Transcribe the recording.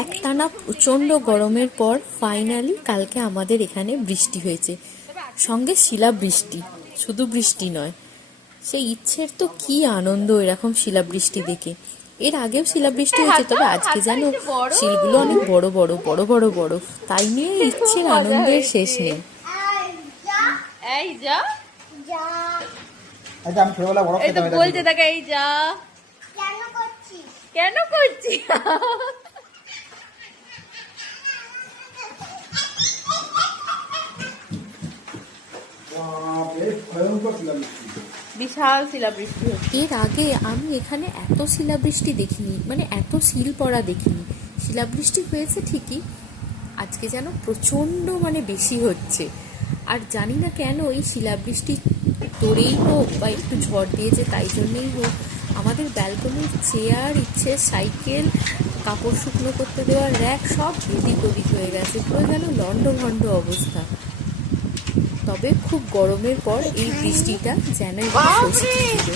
একটানা প্রচণ্ড গরমের পর ফাইনালি কালকে আমাদের এখানে বৃষ্টি হয়েছে, সঙ্গে শিলাবৃষ্টি। শুধু বৃষ্টি নয়, সেই ইচ্ছের তো কি আনন্দ এরকম শিলাবৃষ্টি দেখে। এর আগেও শিলাবৃষ্টি হয়েছে, তবে আজকে যেন শিলগুলো অনেক বড় বড় বড় বড় বড়, তাই নিয়ে ইচ্ছের আনন্দের শেষ নেই। বলতে থাকে এই যা কেন করছি বিশাল শিলাবৃষ্টি। এর আগে আমি এখানে এত শিলাবৃষ্টি দেখিনি, মানে এত শিল পড়া দেখিনি। শিলাবৃষ্টি হয়েছে ঠিকই, আজকে যেন প্রচণ্ড মানে বেশি হচ্ছে। আর জানি না কেন এই শিলাবৃষ্টি তোড়েই হোক বা একটু ঝড় দিয়েছে তাই জন্যই হোক, আমাদের ব্যালকনির চেয়ার, ইচ্ছে সাইকেল, কাপড় শুকনো করতে দেওয়ার র্যাক সব এদিক ওদিক হয়ে গেছে, পুরো যেন লন্ডভন্ড অবস্থা। তবে খুব গরমের পর এই বৃষ্টিটা যেন একটু স্বস্তি দিল।